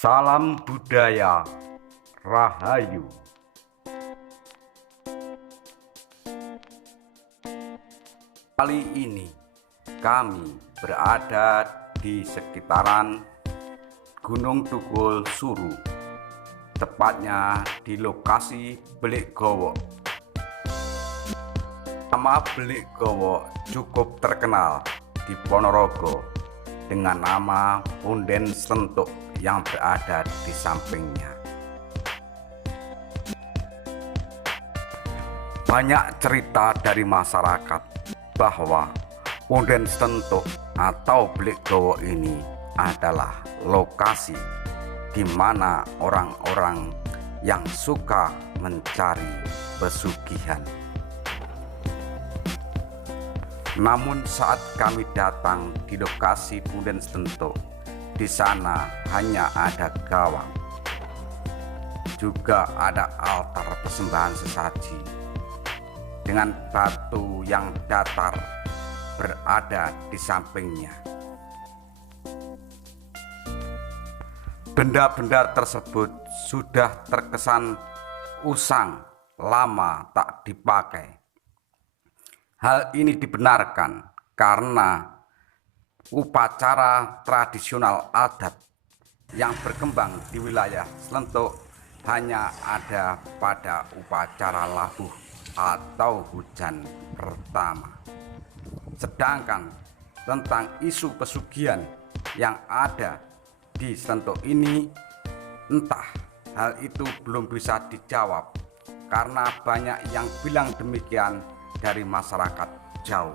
Salam budaya, Rahayu. Kali ini kami berada di sekitaran Gunung Tukul Suru, tepatnya di lokasi Belikgowo. Nama Belikgowo cukup terkenal di Ponorogo dengan nama Punden Slentuk yang berada di sampingnya. Banyak cerita dari masyarakat bahwa Punden Slentuk atau Belikgowo ini adalah lokasi di mana orang-orang yang suka mencari pesugihan. Namun saat kami datang di lokasi Punden Slentuk, di sana hanya ada gawang, juga ada altar persembahan sesaji dengan batu yang datar berada di sampingnya. Benda-benda tersebut sudah terkesan usang, lama tak dipakai. Hal ini dibenarkan karena upacara tradisional adat yang berkembang di wilayah Slentuk hanya ada pada upacara labuh atau hujan pertama. Sedangkan tentang isu pesugihan yang ada di Slentuk ini, entah hal itu belum bisa dijawab karena banyak yang bilang demikian dari masyarakat jauh.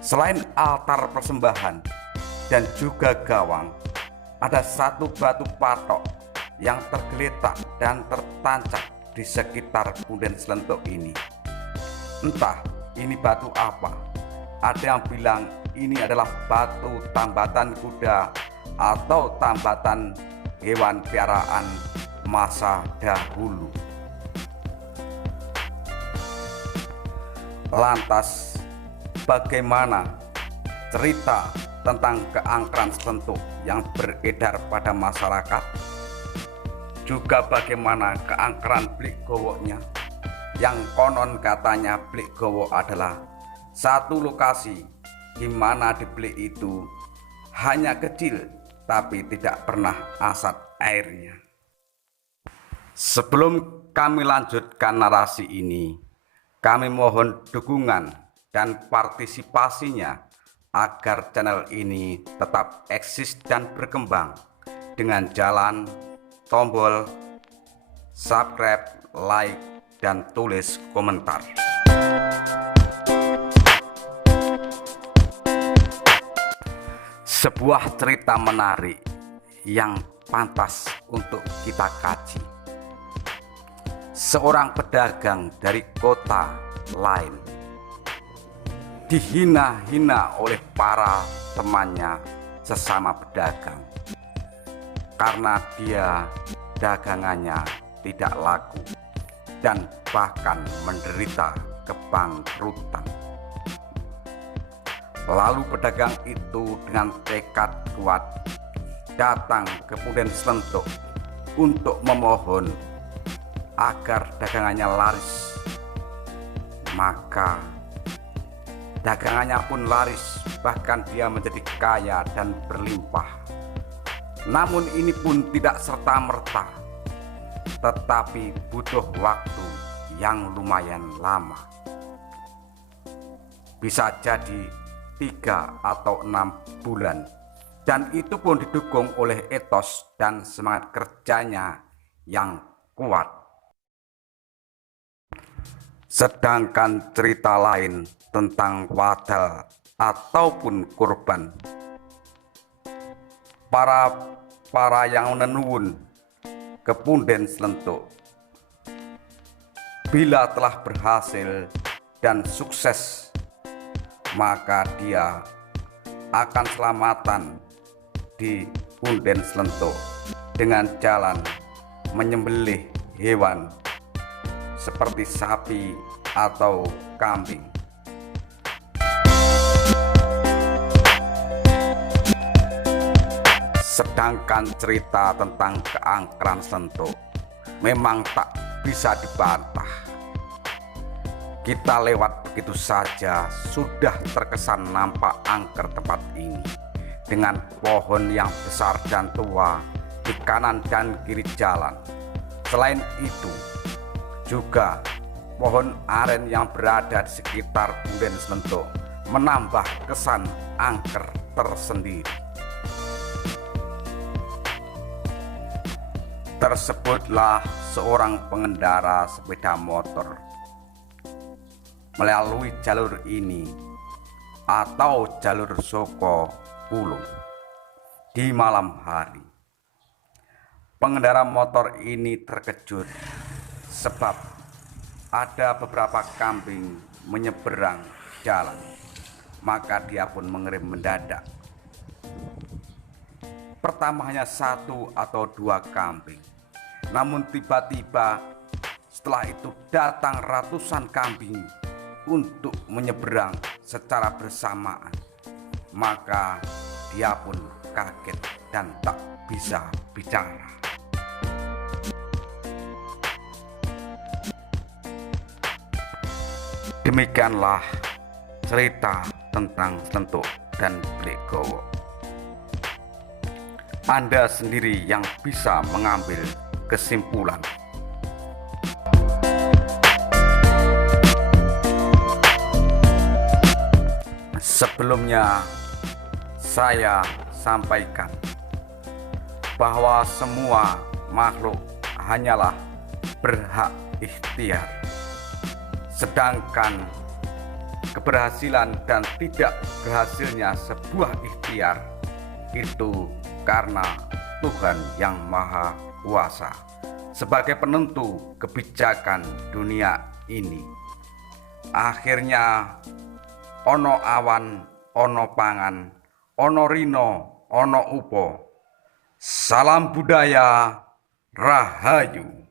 Selain altar persembahan dan juga gawang, ada satu batu patok yang tergeletak dan tertancap di sekitar Punden Slentuk ini. Entah ini batu apa. Ada yang bilang ini adalah batu tambatan kuda atau tambatan hewan piaraan masa dahulu. Lantas, bagaimana cerita tentang keangkeran Slentuk yang beredar pada masyarakat? Juga bagaimana keangkeran Belikgowo-nya yang konon katanya Belikgowo adalah satu lokasi di mana di Belik itu hanya kecil tapi tidak pernah asat airnya. Sebelum kami lanjutkan narasi ini, kami mohon dukungan dan partisipasinya agar channel ini tetap eksis dan berkembang dengan jalan tombol subscribe, like, dan tulis komentar. Sebuah cerita menarik yang pantas untuk kita kaji. Seorang pedagang dari kota lain dihina-hina oleh para temannya sesama pedagang karena dia dagangannya tidak laku dan bahkan menderita kebangkrutan. Lalu pedagang itu dengan tekad kuat datang ke Punden Slentuk untuk memohon agar dagangannya laris. Maka dagangannya pun laris, bahkan dia menjadi kaya dan berlimpah. Namun ini pun tidak serta-merta, tetapi butuh waktu yang lumayan lama. Bisa jadi 3 atau 6 bulan, dan itu pun didukung oleh etos dan semangat kerjanya yang kuat. Sedangkan cerita lain tentang wadal ataupun kurban, para yang menenuwun ke Punden Slentuk, bila telah berhasil dan sukses, maka dia akan selamatan di Punden Slentuk dengan jalan menyembelih hewan seperti sapi atau kambing. Sedangkan cerita tentang keangkeran Slentok memang tak bisa dibantah. Kita lewat begitu saja sudah terkesan nampak angker tempat ini, dengan pohon yang besar dan tua di kanan dan kiri jalan. Selain itu juga pohon aren yang berada di sekitar Punden Slentok menambah kesan angker tersendiri. Tersebutlah seorang pengendara sepeda motor melalui jalur ini atau jalur Soko Pulo di malam hari. Pengendara motor ini terkejut sebab ada beberapa kambing menyeberang jalan, maka dia pun mengerem mendadak. Pertama hanya 1 atau 2 kambing, namun tiba-tiba setelah itu datang ratusan kambing untuk menyeberang secara bersamaan. Maka dia pun kaget dan tak bisa bicara. Demikianlah cerita tentang Slentok dan Blegowo. Anda sendiri yang bisa mengambil kesimpulan. Sebelumnya saya sampaikan bahwa semua makhluk hanyalah berhak ikhtiar, sedangkan keberhasilan dan tidak berhasilnya sebuah ikhtiar itu karena Tuhan yang Maha Kuasa sebagai penentu kebijakan dunia ini. Akhirnya ono awan, ono pangan, ono rino, ono upo. Salam budaya, rahayu.